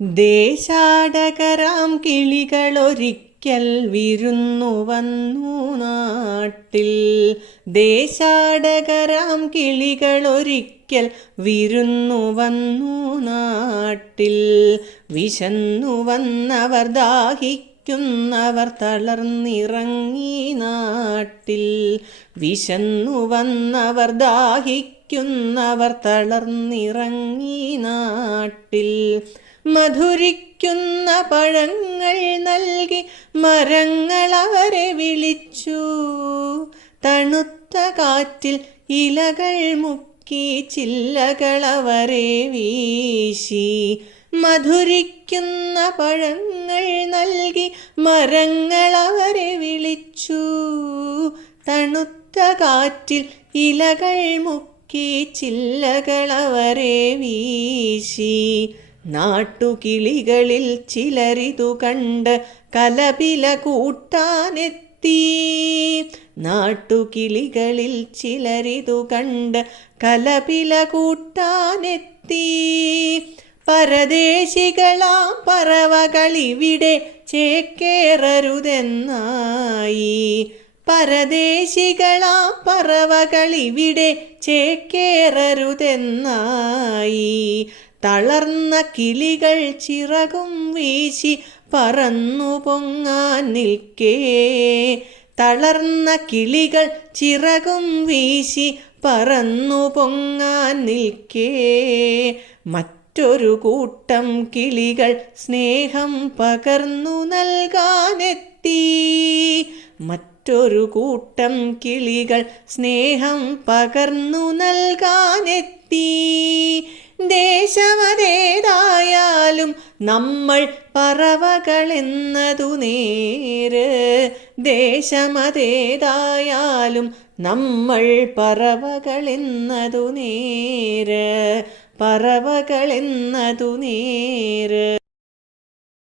ദേശാടകരാം കിളികളൊരിക്കൽ വിരുന്നു വന്നു നാട്ടിൽ. ദേശാടകരാം കിളികളൊരിക്കൽ വിരുന്നു വന്നു നാട്ടിൽ. വിശന്നു വന്നവർ ദാഹിക്കുന്നവർ തളർന്നിറങ്ങി നാട്ടിൽ. വിശന്നു വന്നവർ ദാഹിക്കുന്നവർ തളർന്നിറങ്ങി നാട്ടിൽ. മധുരിക്കുന്ന പഴങ്ങൾ നൽകി മരങ്ങൾ അവരെ വിളിച്ചു. തണുത്ത കാറ്റിൽ ഇലകൾ മുക്കി ചില്ലകൾ അവരെ വീശി. മധുരിക്കുന്ന പഴങ്ങൾ നൽകി മരങ്ങൾ അവരെ വിളിച്ചു. തണുത്ത കാറ്റിൽ ഇലകൾ മുക്കി ചില്ലകൾ അവരെ വീശി. നാട്ടുകിളികളിൽ ചിലരിതു കണ്ട് കലപില കൂട്ടാനെത്തി. നാട്ടുകിളികളിൽ ചിലരിതു കണ്ട് കലപില കൂട്ടാനെത്തി. പരദേശികളാം പറവകളിവിടെ ചേക്കേറരുതെന്നായി. പരദേശികളാം പറവകളിവിടെ ചേക്കേറരുതെന്നായി. തളർന്ന കിളികൾ ചിറകും വീശി പറന്നു പൊങ്ങാൻ നിൽക്കേ. തളർന്ന കിളികൾ ചിറകും വീശി പറന്നു പൊങ്ങാൻ നിൽക്കേ. മറ്റൊരു കൂട്ടം കിളികൾ സ്നേഹം പകർന്നു നൽകാനെത്തി. മറ്റൊരു കൂട്ടം കിളികൾ സ്നേഹം പകർന്നു നൽകാനെത്തി. ദേശമതേതായാലും നമ്മൾ പറവകളെന്നതു നേര്. ദേശമതേതായാലും നമ്മൾ പറവകളെന്നതു നേര്. പറവകളെന്നതു നേര്.